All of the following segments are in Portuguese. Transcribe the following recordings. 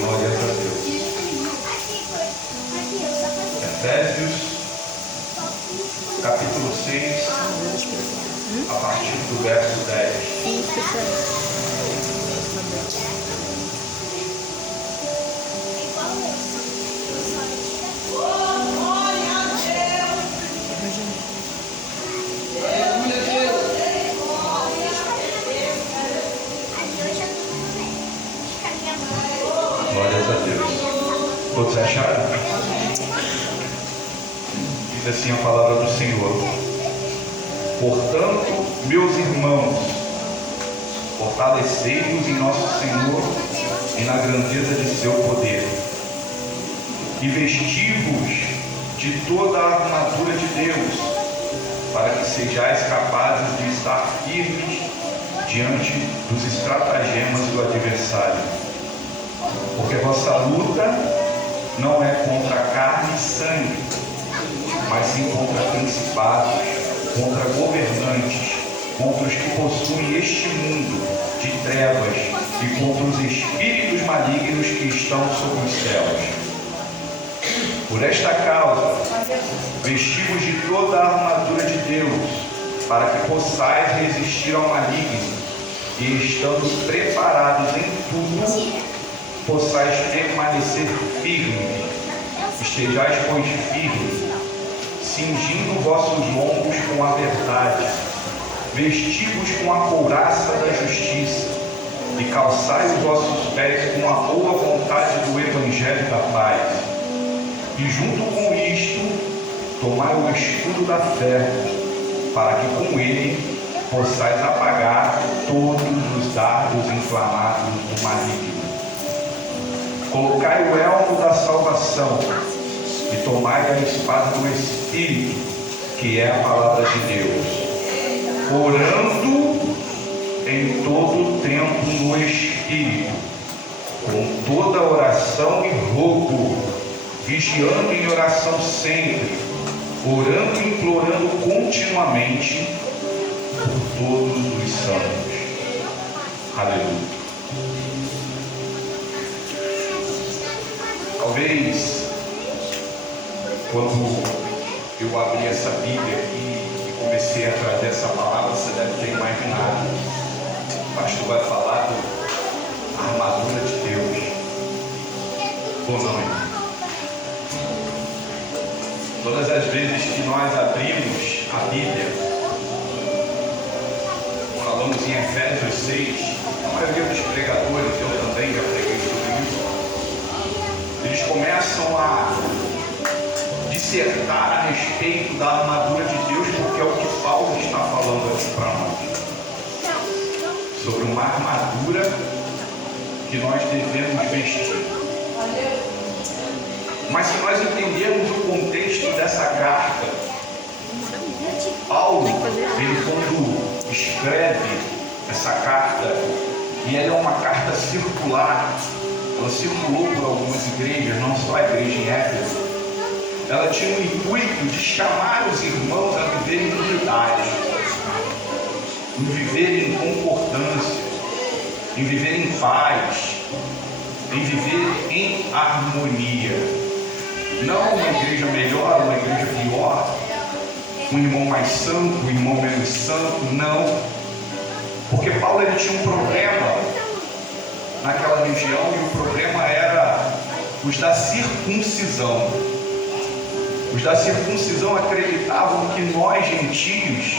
Glória a Deus. Efésios, capítulo 6, a partir do verso 10. Glórias a Deus. Todos acharam? Diz assim a palavra do Senhor: portanto, meus irmãos, fortalecei-vos em nosso Senhor e na grandeza de seu poder, e vesti-vos de toda a armadura de Deus, para que sejais capazes de estar firmes diante dos estratagemas do adversário. Porque vossa luta não é contra carne e sangue, mas sim contra principados, contra governantes, contra os que possuem este mundo de trevas e contra os espíritos malignos que estão sobre os céus. Por esta causa, vestimos de toda a armadura de Deus, para que possais resistir ao maligno, e estando preparados em tudo, possais permanecer firmes. Estejais, pois, firmes, cingindo vossos lombos com a verdade, vesti-vos com a couraça da justiça, e calçai os vossos pés com a boa vontade do Evangelho da paz. E junto com isto, tomai o escudo da fé, para que com ele possais apagar todos os dardos inflamados do maligno. Colocai o elmo da salvação e tomai a espada do Espírito, que é a palavra de Deus, orando em todo o tempo no Espírito, com toda oração e rogo, vigiando em oração sempre, orando e implorando continuamente por todos os santos. Aleluia. Talvez, quando eu abri essa Bíblia aqui e comecei a trazer essa palavra, você deve ter imaginado: o pastor vai falar da armadura de Deus. Ou não, irmão? Todas as vezes que nós abrimos a Bíblia, falamos em Efésios 6, a maioria dos pregadores, eu também já preguei sobre isso, eles começam a dissertar a respeito da armadura de Deus, porque é o que Paulo está falando aqui para nós, sobre uma armadura que nós devemos vestir. Mas se nós entendermos o contexto dessa carta, Paulo, ele quando escreve essa carta, e ela é uma carta circular, ela circulou por algumas igrejas, não só a igreja em Éfeso, ela tinha o intuito de chamar os irmãos a viverem em unidade, em viverem em concordância, em viverem em paz, em viver em harmonia. Não uma igreja melhor, uma igreja pior, um irmão mais santo, um irmão menos santo, não. Porque Paulo ele tinha um problema naquela região, e o problema era os da circuncisão. Os da circuncisão acreditavam que nós, gentios,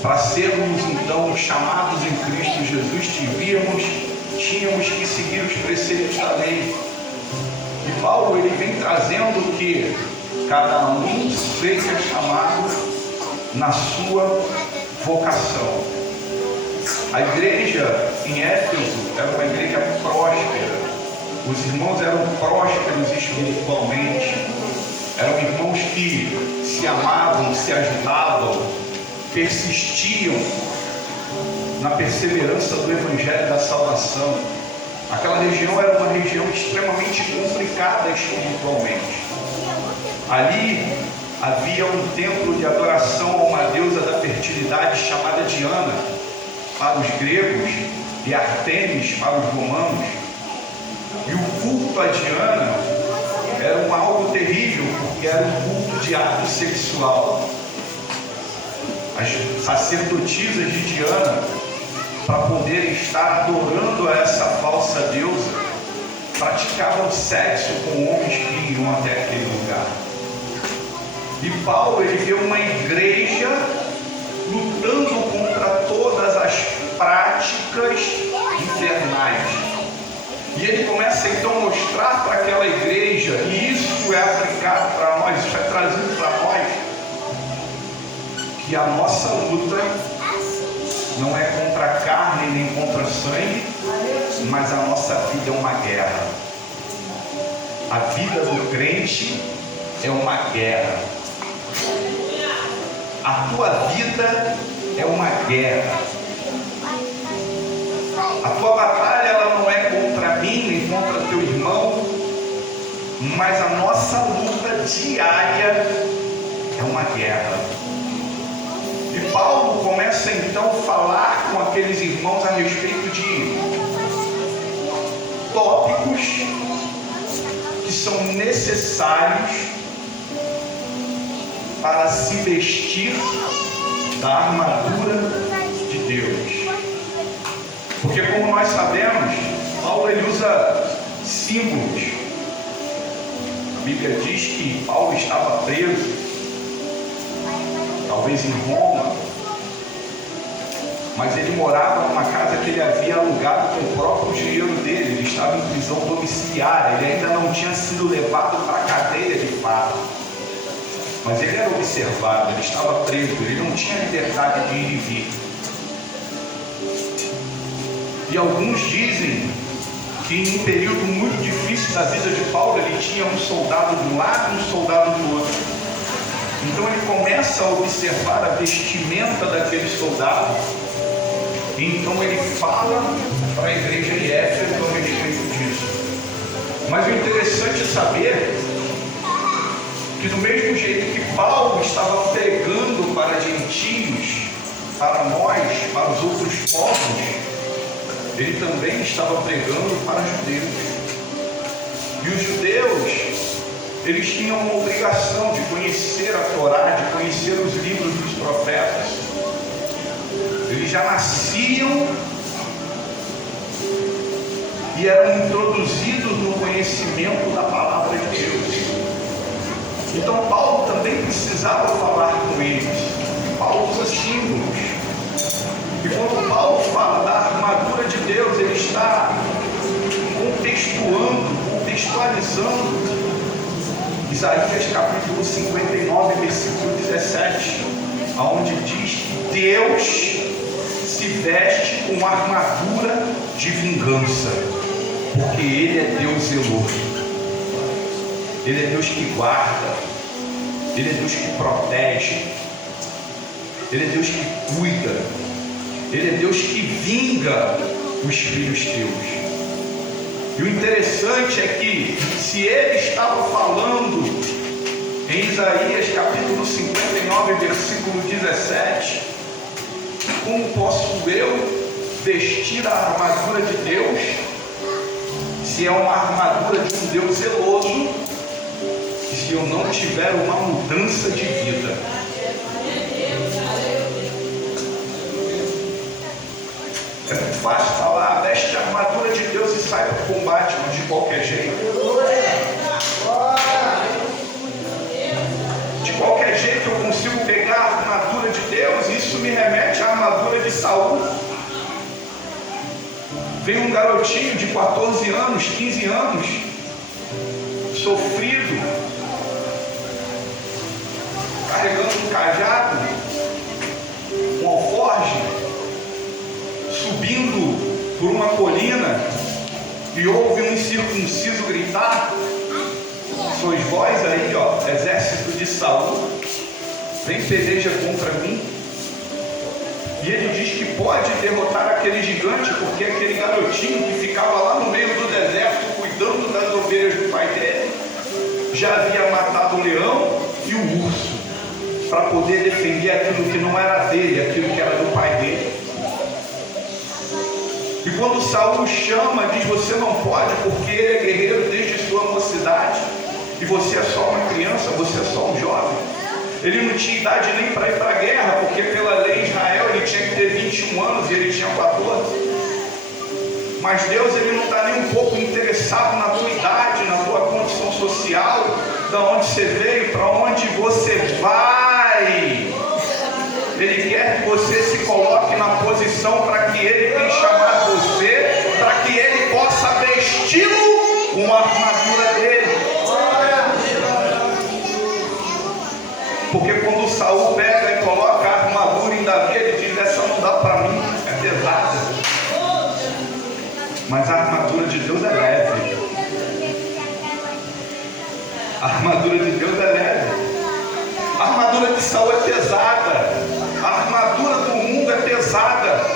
para sermos então chamados em Cristo Jesus, tínhamos que seguir os preceitos da lei. E Paulo ele vem trazendo que cada um seja chamado na sua vocação. A igreja em Éfeso era uma igreja próspera. Os irmãos eram prósperos espiritualmente. Eram irmãos que se amavam, se ajudavam, persistiam na perseverança do Evangelho da salvação. Aquela região era uma região extremamente complicada espiritualmente. Ali havia um templo de adoração a uma deusa da fertilidade chamada Diana para os gregos, de Artemis para os romanos. E o culto a Diana era algo terrível, porque era um culto de ato sexual. As sacerdotisas de Diana, para poderem estar adorando a essa falsa deusa, praticavam sexo com homens que iam até aquele lugar. E Paulo, ele vê uma igreja lutando contra todas as práticas infernais. E ele começa então a mostrar para aquela igreja, e isso é aplicado para nós, isso é trazido para nós, que a nossa luta não é contra a carne nem contra sangue, mas a nossa vida é uma guerra. A vida do crente é uma guerra. A tua vida é uma guerra. A tua batalha, ela não é contra mim nem contra teu irmão, mas a nossa luta diária é uma guerra. E Paulo começa então a falar com aqueles irmãos a respeito de tópicos que são necessários para se vestir da armadura de Deus. Porque, como nós sabemos, Paulo ele usa símbolos. A Bíblia diz que Paulo estava preso, talvez em Roma, mas ele morava numa casa que ele havia alugado com o próprio dinheiro dele. Ele estava em prisão domiciliar, ele ainda não tinha sido levado para a cadeia de fato, mas ele era observado, ele estava preso, ele não tinha liberdade de ir e vir. E alguns dizem que em um período muito difícil da vida de Paulo, ele tinha um soldado de um lado e um soldado do outro. Então ele começa a observar a vestimenta daquele soldado, e então ele fala para a igreja de Éfeso a respeito disso. Mas o interessante é saber que do mesmo jeito que Paulo estava pregando para gentios, para nós, para os outros povos, ele também estava pregando para judeus. E os judeus, eles tinham uma obrigação de conhecer a Torá, de conhecer os livros dos profetas. Eles já nasciam e eram introduzidos no conhecimento da palavra de Deus. Então Paulo também precisava falar com eles. Paulo usa símbolos. E quando Paulo fala da armadura de Deus, ele está contextualizando Isaías capítulo 59, versículo 17, onde diz que Deus se veste com armadura de vingança, porque Ele é Deus zeloso, Ele é Deus que guarda, Ele é Deus que protege, Ele é Deus que cuida, Ele é Deus que vinga os filhos teus. E o interessante é que, se ele estava falando em Isaías capítulo 59, versículo 17, como posso eu vestir a armadura de Deus, se é uma armadura de um Deus zeloso, e se eu não tiver uma mudança de vida? É muito fácil falar, veste a armadura de Deus e sai para o combate, mas de qualquer jeito. De qualquer jeito eu consigo pegar a armadura de Deus, e isso me remete à armadura de Saul. Vem um garotinho de 14 anos, 15 anos, sofrido, carregando um cajado, um alforje, subindo por uma colina, e ouve um incircunciso gritar: sois vós aí, ó, exército de Saul, vem peleja contra mim. E ele diz que pode derrotar aquele gigante, porque aquele garotinho que ficava lá no meio do deserto cuidando das ovelhas do pai dele já havia matado o leão e o urso para poder defender aquilo que não era dele, aquilo que era do pai dele. E quando Saul chama, diz: você não pode, porque ele é guerreiro desde sua mocidade, e você é só uma criança, você é só um jovem. Ele não tinha idade nem para ir para a guerra, porque pela lei de Israel ele tinha que ter 21 anos e ele tinha 14. Mas Deus, ele não está nem um pouco interessado na tua idade, na tua condição social, da onde você veio, para onde você vai. Ele quer que você se coloque na posição para que Ele tenha chamado você, para que Ele possa vesti-lo com a armadura dele. Porque quando Saul pega e coloca a armadura em Davi, ele diz: essa não dá para mim, é pesada. Mas a armadura de Deus é leve. A armadura de Deus é leve. A armadura de Saul é pesada. A armadura do mundo é pesada.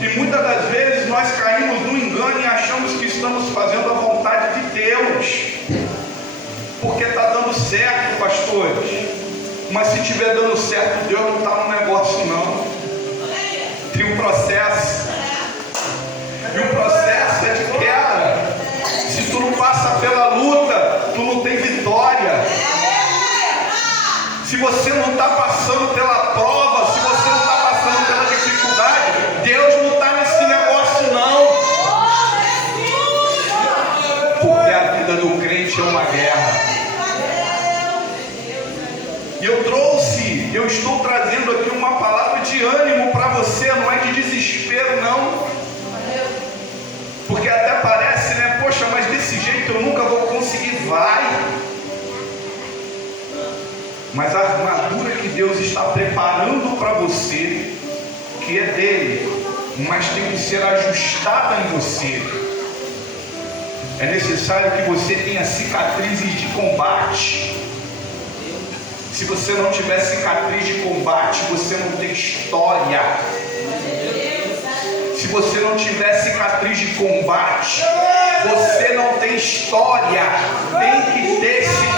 E muitas das vezes nós caímos no engano e achamos que estamos fazendo a vontade de Deus, porque está dando certo, pastores. Mas se estiver dando certo, Deus não está no negócio não. Tem um processo. E o processo é de quebra. Se tu não passa pela luta, tu não tem vitória. Se você não está passando pela prova, se você não está passando pela dificuldade, Deus não está nesse negócio não. Porque a vida do crente é uma guerra. E eu estou trazendo aqui uma palavra de ânimo para você, não é de desespero não. Porque até parece, né? Poxa, mas desse jeito eu nunca vou conseguir. Vai. Mas a armadura que Deus está preparando para você, que é dele, mas tem que ser ajustada em você. É necessário que você tenha cicatrizes de combate. Se você não tiver cicatriz de combate, você não tem história. Se você não tiver cicatriz de combate, você não tem história. Tem que ter cicatriz.